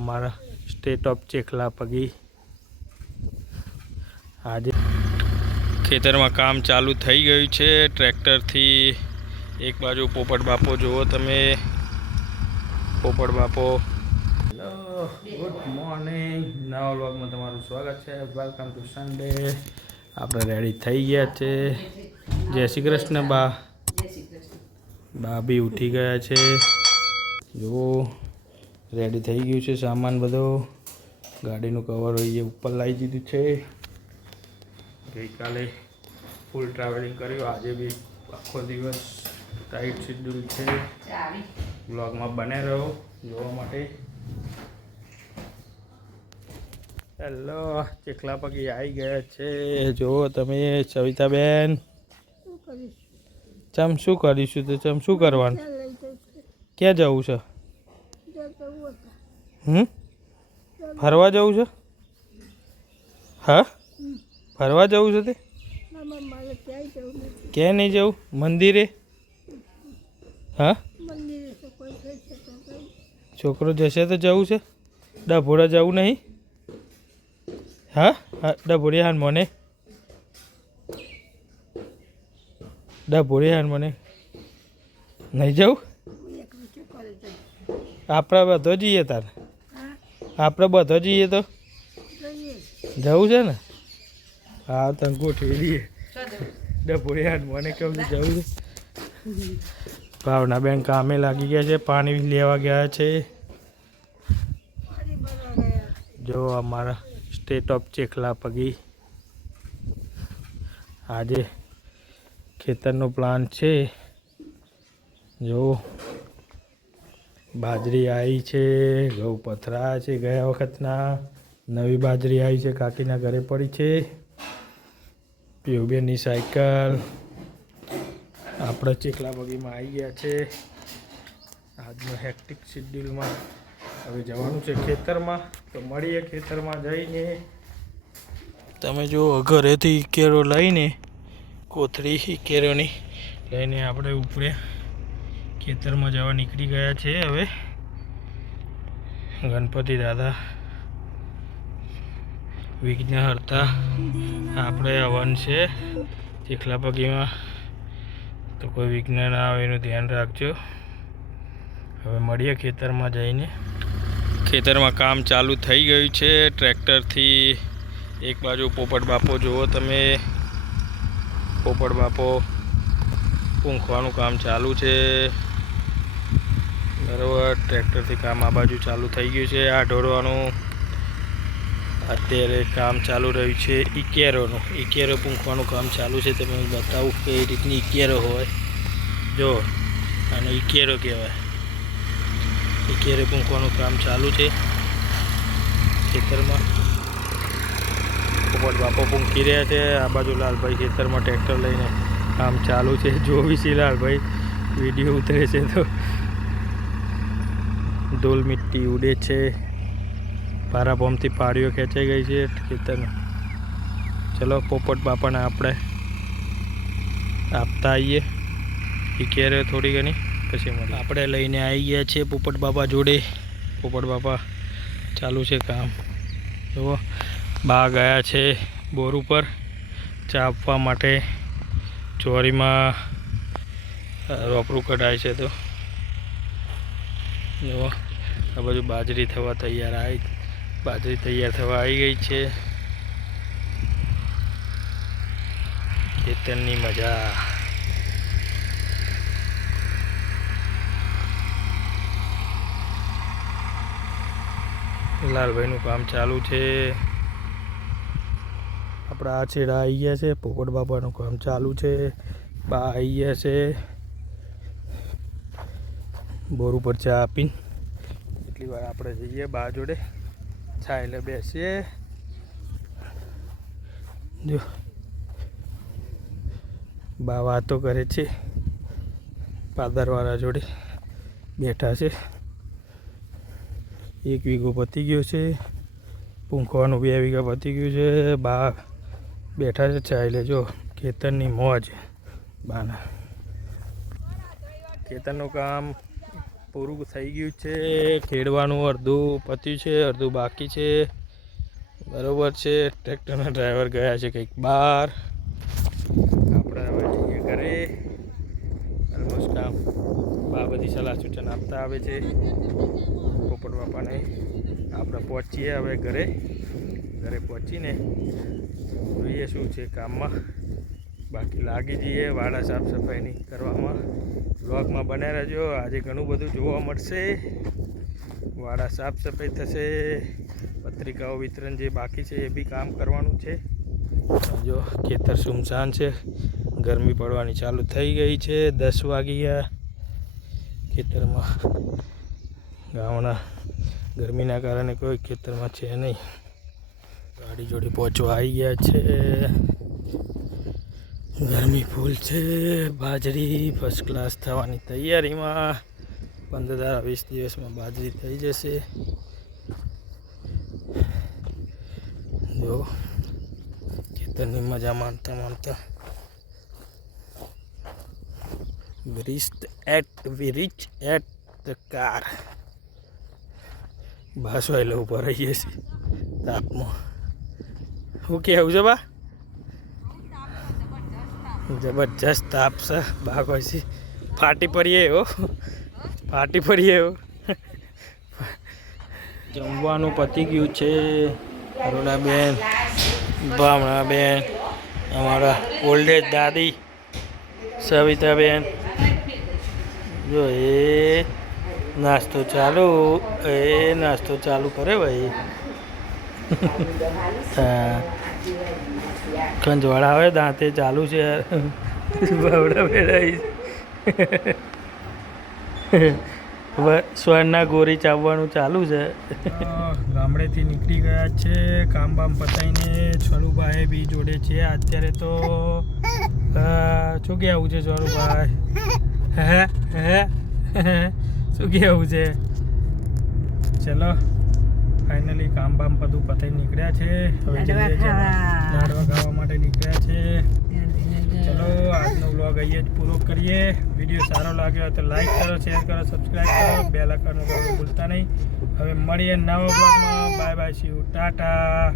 અમારા state of ચેખલાપગી આજે ખેતરમાં કામ ચાલુ થઈ ગયું છે ટ્રેક્ટરથી. એક બાજુ પોપટ બાપો જુઓ તમે, પોપટ બાપો. Hello, good morning. નવા વ્લોગમાં તમારું સ્વાગત છે. Welcome to Sunday. આપણે રેડી થઈ ગયા છે. જય શ્રી કૃષ્ણ બા. બા બી ઉઠી ગયા છે. જુઓ રેડી થઈ ગયું છે સામાન બધો. ગાડીનું કવર હોય એ ઉપર લાવી દીધું છે. ગઈકાલે ફૂલ ટ્રાવેલિંગ કર્યું, આજે બી આખો દિવસ ટાઈટ શેડ્યુલ છે. બ્લોગમાં બને રહો જોવા માટે. હેલો, ચેખલાપગી આવી ગયા છે. જુઓ તમે સવિતાબેન. ચમ શું કરીશું તો ચમ શું કરવાનું? ક્યાં જવું છે? ફરવા જવું છે? હા, ફરવા જવું છે તે ક્યાં નહીં જવું? મંદિરે? હા, છોકરો જશે તો જવું છે. ડભોડા જવું નહીં? હા હા, ડભોડી હાન મને, ડભોડી હાન મને નહીં જવું. આપણે બધો જઈએ તાર, આપણે બધો જઈએ તો જવું છે ને? હા, તને ગોઠવી દઈએ. ડભોડી હાન મને કેવું છે જવું છે. ભાવના બેન કામે લાગી ગયા છે, પાણી લેવા ગયા છે. જો અમારા સ્ટેટ ઓફ ચેખલાપગી આજે ખેતરનો પ્લાન છે. જો બાજરી આવી છે, ઘઉં પથરા છે, ગયા વખતના નવી બાજરી આવી છે, કાકીના ઘરે પડી છે. પીયુબેનની સાયકલ. આપણે ચેખલાપગીમાં આવી ગયા છે. આજનો હેક્ટિક શેડ્યુલમાં હવે જવાનું છે ખેતરમાં. તો મળીએ ખેતરમાં જઈને. તમે જો ઘરેથી ઈકેરો લઈને, કોથળી ઈકેરોની લઈને આપણે ઉપરે ખેતરમાં જવા નીકળી ગયા છે. હવે ગણપતિ દાદા વિઘ્ન હરતા આપણે હવન છે ચેખલાપગીમાં, તો કોઈ વિઘ્ન ના આવે એનું ધ્યાન રાખજો. હવે મળીએ ખેતરમાં જઈને. ખેતરમાં કામ ચાલુ થઈ ગયું છે ટ્રેક્ટરથી. એક બાજુ પોપટ બાપો જુઓ તમે, પોપટ બાપો પૂંખવાનું કામ ચાલુ છે. બરાબર, ટ્રેક્ટરથી કામ આ બાજુ ચાલુ થઈ ગયું છે. આ ઢોરવાનું અત્યારે કામ ચાલુ રહ્યું છે. ઈકેરોનું, ઈકેરો પૂંખવાનું કામ ચાલુ છે. તમે બતાવું કે એ રીતની ઈકેરો હોય. જો અને ઈકેરો કહેવાય. ઈકેરો પૂંખવાનું કામ ચાલુ છે ખેતરમાં. પોપટ બાપો પૂંખી રહ્યા છે. આ બાજુ લાલભાઈ ખેતરમાં ટ્રેક્ટર લઈને કામ ચાલુ છે. જોવી છે લાલભાઈ, વિડીયો ઉતરે છે તો. ધૂળ મિટ્ટી ઉડે છે. પારાપોમથી પાડીઓ ખેંચાઈ ગઈ છે ખેતરમાં. ચલો પોપટ બાપાને આપણે આપતા આવીએ ઈકેરે થોડી ઘણી, પછી મળીએ. આપણે લઈને આવી ગયા છીએ પોપટ બાપા જોડે. પોપટ બાપા ચાલુ છે કામ. જુઓ બા ગયા છે બોર ઉપર ચા આપવા માટે. ચોરીમાં રોપડું કઢાય છે. તો જુઓ આ બાજુ બાજરી થવા તૈયાર આવી, બાજરી તૈયાર થવા આવી ગઈ છે. ખેતરની મજા. લાલભાઈનું કામ ચાલુ છે. આપણે આ છેડા આવી ગયા છે. પોપટ બાપાનું કામ ચાલુ છે. બા આવી ગયા છે બોર ઉપર ચા આપીને. એટલી વાર આપણે જઈએ બા જોડે, ચા એટલે બેસીએ. જો બા વાતો કરે છે, પાદરવાળા જોડે બેઠા છે. 1 વીઘો પતી ગયો છે, પૂંખવાનું 2 વીઘા પતી ગયું છે. બા બેઠા છે ચા એટલે. જો ખેતરની મોજ બાના. ખેતરનું કામ પૂરું થઈ ગયું છે. ખેડવાનું અડધું પત્યું છે, અડધું બાકી છે. બરોબર છે. ટ્રેક્ટરના ડ્રાઈવર ગયા છે કંઈક બહાર. આપણે હવે જઈએ ઘરે. ઓલમોસ્ટ કામ બા બધી સલાહ સૂચન આપતા આવે છે પોપટ બાપાને. આપણે પહોંચીએ હવે ઘરે. ઘરે પહોંચીને જોઈએ શું છે કામમાં. બાકી લાગી જઈએ વાડા સાફ સફાઈની કરવામાં. બ્લોગમાં બન્યા રહેજો. આજે ઘણું બધું જોવા મળશે. વાડા સાફ સફાઈ થશે, પત્રિકાઓ વિતરણ જે બાકી છે એ બી કામ કરવાનું છે. જો ખેતર સુમસાન છે, ગરમી પડવાની ચાલુ થઈ ગઈ છે. 10 વાગી ગયા. ખેતરમાં ગામના ગરમીના કારણે કોઈ ખેતરમાં છે નહીં. ગાડી જોડે પહોંચવા આવી ગયા છે. ગરમી ફૂલ છે. બાજરી ફર્સ્ટ ક્લાસ થવાની તૈયારીમાં. 15-20 દિવસમાં બાજરી થઈ જશે. જો ખેતરની મજા માનતા માનતા we reach at the car. બાસો એટલે ઉપર રહીએ છીએ તાપમાં. શું કહેવું છે બા? જબરજસ્ત તાપ છે. બા કોઈ છે ફાટી પડીએ એવો, ફાટી પડીએ એવો. જમવાનું પતી ગયું છે. અરુણાબેન, ભાવનાબેન, અમારા ઓલ્ડેજ દાદી સવિતાબેન, જો એ નાસ્તો ચાલુ, એ નાસ્તો ચાલુ કરે ભાઈ. હા, ખંજવાળા આવે દાંતે ચાલુ છે. બાવડા બેડાઈ સ્વર્ણના ગોરી ચાવવાનું ચાલુ છે. ગામડેથી નીકળી ગયા છે. કામ બામ પતાવીને છોલુભાઈ બી જોડે છે. અત્યારે તો શું કહેવું છે છોલુભાઈ? હે શું કહેવું છે? ચલો ફાઇનલી કામ બામ બધું પતાવી નીકળ્યા છે. હવે લાડવા ખાવા માટે નીકળ્યા છે. ચલો આજનો વ્લોગ અહીંયા જ પૂરો કરીએ. વિડીયો સારો લાગ્યો હોય તો લાઈક કરો, શેર કરો, સબસ્ક્રાઈબ કરો, બેલ આઇકન ભૂલતા નહીં. હવે મળીએ નવા વ્લોગમાં. Bye bye, C you, Tata.